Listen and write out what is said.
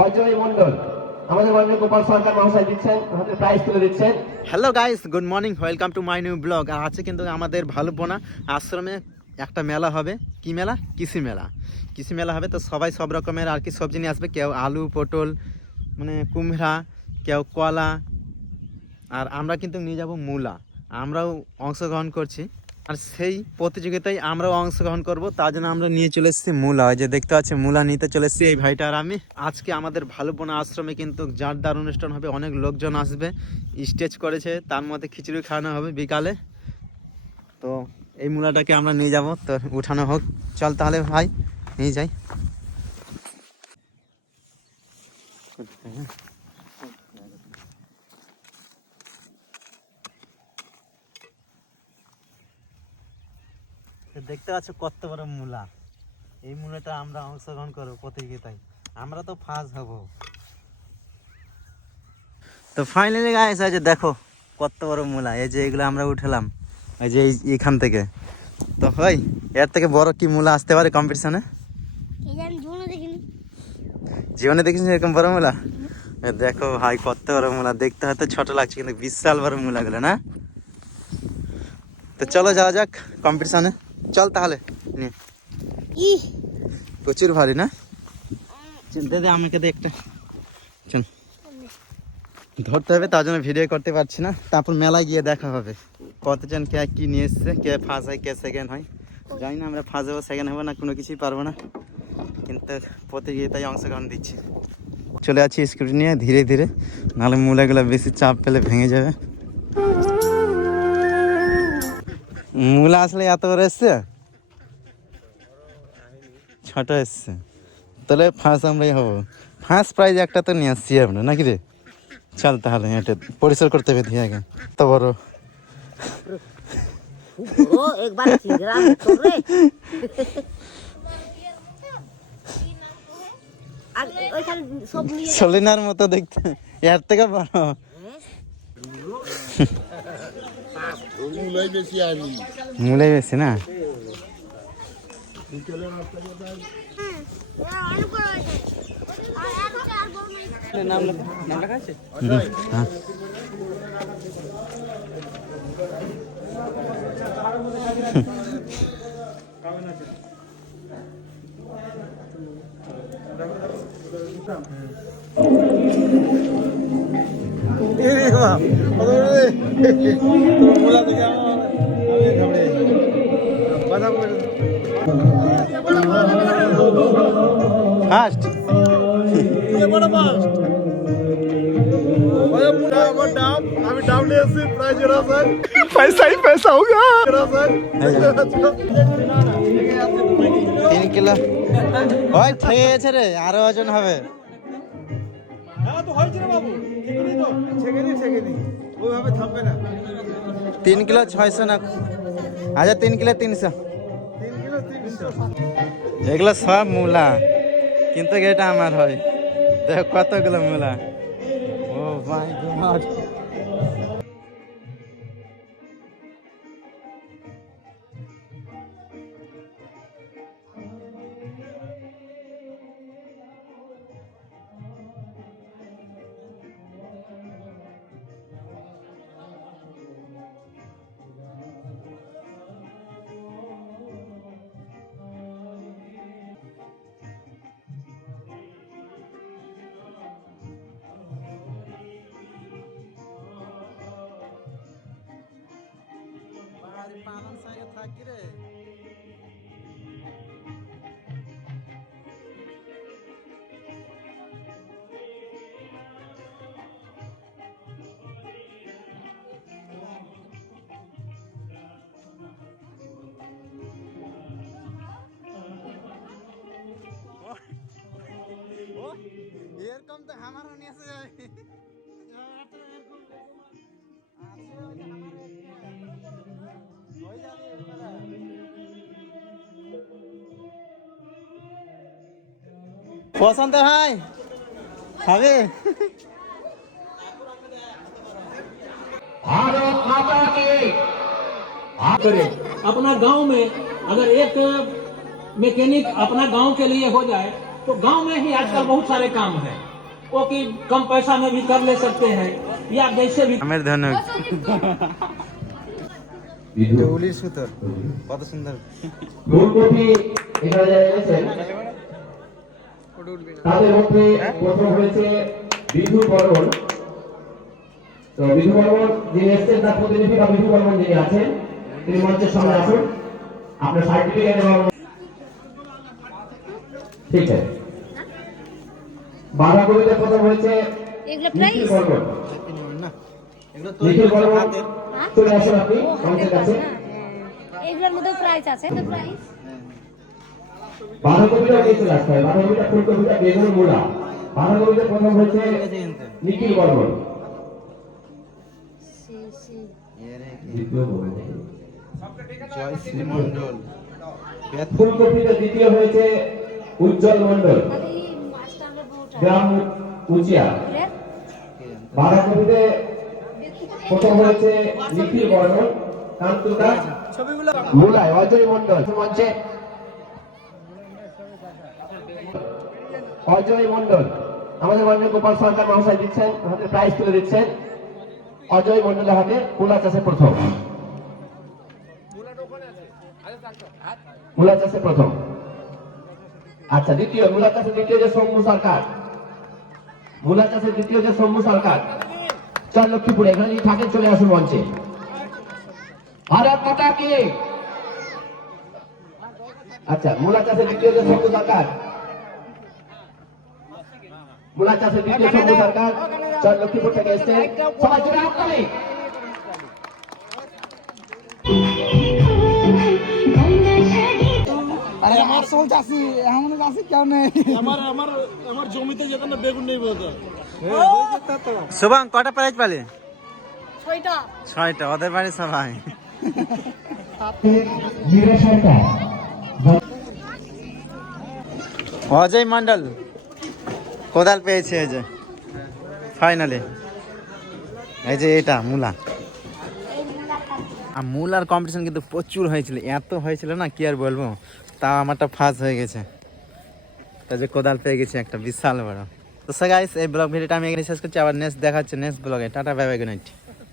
অজয় মন্ডল আমাদের মাননীয় গোপাল সরকার মহাশয় দিচ্ছেন, আমাদের প্রাইজ তুলে দিচ্ছেন। Hello guys, good morning, welcome to my new blog. আর আছে কিন্তু আমাদের ভালুকবোনা আশ্রমে একটা মেলা হবে। কি মেলা? কৃষি মেলা। কৃষি মেলা হবে, তো সবাই সব রকমের আর কি সবজি নিয়ে আসবে। কেউ আলু, পটল, মানে কুমড়া, কেউ কলা, আর আমরা কিন্তু নিয়ে যাব মূলা। আমরাও অংশগ্রহণ করছি, আর সেই প্রতিযোগিতায় আমরাও অংশগ্রহণ করব। তার জন্য আমরা নিয়ে চলে এসেছি মূলা। ওই যে দেখতে পাচ্ছি মূলা নিতে চলে এসেছি এই ভাইটা আর আমি। আজকে আমাদের ভালুকবোনা আশ্রমে কিন্তু জাঁটদার অনুষ্ঠান হবে, অনেক লোকজন আসবে, স্টেজ করেছে, তার মধ্যে খিচুড়ি খাওয়ানো হবে বিকালে। তো এই মূলাটাকে আমরা নিয়ে যাব, তো উঠানো হোক। চল তাহলে ভাই নিয়ে যাই। দেখতে পাচ্ছ কত বড় মূলা। এই মূলাটা আমরা অংশগ্রহণ করবো প্রতিযোগিতায়, আমরা তো ফার্স্ট হব। তো ফাইনালি গাইস, এই যে দেখো কত বড় মূলা। এই যে এগুলো আমরা উঠালাম এই যে এইখান থেকে। তো হয় এর থেকে বড় কি মূলা আসতে পারে কম্পিটিশনে? জীবনে দেখিস এরকম বড় মূলা? দেখো ভাই কত বড় মূলা। দেখতে হয়তো ছোট লাগছে, কিন্তু বিশাল বড় মূলা গুলো না। তো চলো যাওয়া যাক কম্পিটিশনে। চল তাহলে। প্রচুর ভারী না? দে আমাকে দে একটা। চল, ধরতে হবে, তার জন্য ভিডিও করতে পারছি না। তারপর মেলায় গিয়ে দেখা হবে কতজন কে কি নিয়ে এসছে, কে ফার্স্ট হয় কে সেকেন্ড হয়। জানি না আমরা ফার্স্ট হবো সেকেন্ড হবো না, কোনো কিছুই পারবো না, কিন্তু প্রতিযোগিতায় অংশগ্রহণ দিচ্ছি। চলে আছি স্কুটি নিয়ে ধীরে ধীরে, নাহলে মূলাগুলো বেশি চাপ পেলে ভেঙে যাবে। মূলা আসলে এত বড় এসছে, ছোট এসছে। তাহলে ফার্স্ট আমরাই হবো। ফার্স্ট প্রাইজ একটা তো নিয়ে আসছি আমরা, নাকি রে? চল তাহলে এটা পরিষ্কার করতে হবে দিয়ে আগে। তো বড় সলিনার মতো দেখতে, এর থেকে বড়। মূলাই বেশি না? নাম লেখা আছে? হ্যাঁ। ফার্স্ট আমি ডাবলে এসেছি প্রাইজ এর আসায় পয়সাই পয়সা হোগা। 3 কিলো ওই থেকে গেছে রে, আরো ওজন হবে। হ্যাঁ তো হয়েছে রে বাবু, ছেকেনি তো ছেকেনি ওইভাবে থামবে না। 3 কিলো 600 না? আচ্ছা 3 কিলো 300। 3 কিলো 300। এগুলো সব মূলা, কিন্তু এটা আমার হয়। দেখ কতগুলো মূলা। ও মাই গড। পালন সাইকে থাকি রে। এরকম তো আমারও নিয়ে আসা যাবে। পছন্দ হয় খাবে? अपना गांव में अगर एक मैकेनिक अपना गांव के लिए हो जाए तो गांव में ही आजकल बहुत सारे काम है वो कि कम पैसा में भी कर ले सकते हैं या जैसे भी আমের ধনুক উলির সুতোর কত সুন্দর ফুলকপি এখানে যারা এনেছেন তাদের মধ্যে প্রথম হয়েছে বিধু বর্মন। তো বিধু বর্মন যিনি এসছেন তার প্রতিনিধি বা বিধু বর্মন যিনি আছেন তিনি মঞ্চের সামনে আসুন, আপনার সার্টিফিকেট এবং ঠিক আছে। বাঁধাকপিতে প্রথম হয়েছে নিখিল বর্মন। নিখিল বর্মন চলে আসুন আপনি মঞ্চের কাছে। এগুলোর মধ্যে প্রাইস আছে তো প্রাইস বাঁধাকপিটা নিয়ে চলে আসতে হয়, বাঁধাকপিটা ফুলকপিটা বেগুন মূলা। বাঁধাকপিতে প্রথম হয়েছে নিখিল বর্মন। দ্বিতীয় বর্মন। জয়শ্রী মন্ডল ফুলকপিতে দ্বিতীয় হয়েছে উজ্জ্বল মন্ডল, আরে মাছটা আমরা বহুত গ্রাম উচিয়া। বাঁধাকপিতে প্রথম হয়েছে নিখিল বর্মন, কান্তুদা। মূলায় অজয় মন্ডল মঞ্চে। অজয় মন্ডল আমাদের মাননীয় গোপাল সরকার মহাশয় দিচ্ছেন, হাতে প্রাইজ তুলে দিচ্ছেন। অজয় মন্ডলের হাতে মূলা চাষে প্রথম, মূলা চাষে প্রথম। আচ্ছা দ্বিতীয় মূলা চাষে দ্বিতীয় যে সৌম্য সরকার, মূলা চাষে দ্বিতীয় যে সৌম্য সরকার চার লক্ষ্মীপুরে, এখানে যদি থাকেন চলে আসুন মঞ্চে। ভারত মাতা কি। আচ্ছা মূলা চাষে দ্বিতীয় যে সৌম্য সরকার, মূলা চাষে দ্বিতীয় সৌম্য সরকার চার লক্ষ্মীপুর থেকে এসছে, সবাই জোরে হাত তালি। আরে আসল চাষি এমন চাষি কেউ নেই। আমার জমিতে যেখানে বেগুন নেই বলতো। শুভম কটা প্রাইজ পালে? 6টা 6টা, ওদের বাড়ি সবাই। অজয় মন্ডল কোদাল পেয়েছে এই যে ফাইনালে, এই যে এটা মূলা। আর মূলার কম্পিটিশন কিন্তু প্রচুর হয়েছিল, এত হয়েছিল না কি আর বলবো। তা আমারটা ফার্স্ট হয়ে গেছে, তা যে কোদাল পেয়ে গেছে একটা বিশাল বড়। তো গাইস এই ব্লগ ভিডিওটা আমি এখানে শেষ করছি, আবার নেক্সট দেখা হচ্ছে নেক্সট ব্লগে। Tata bye bye, good night.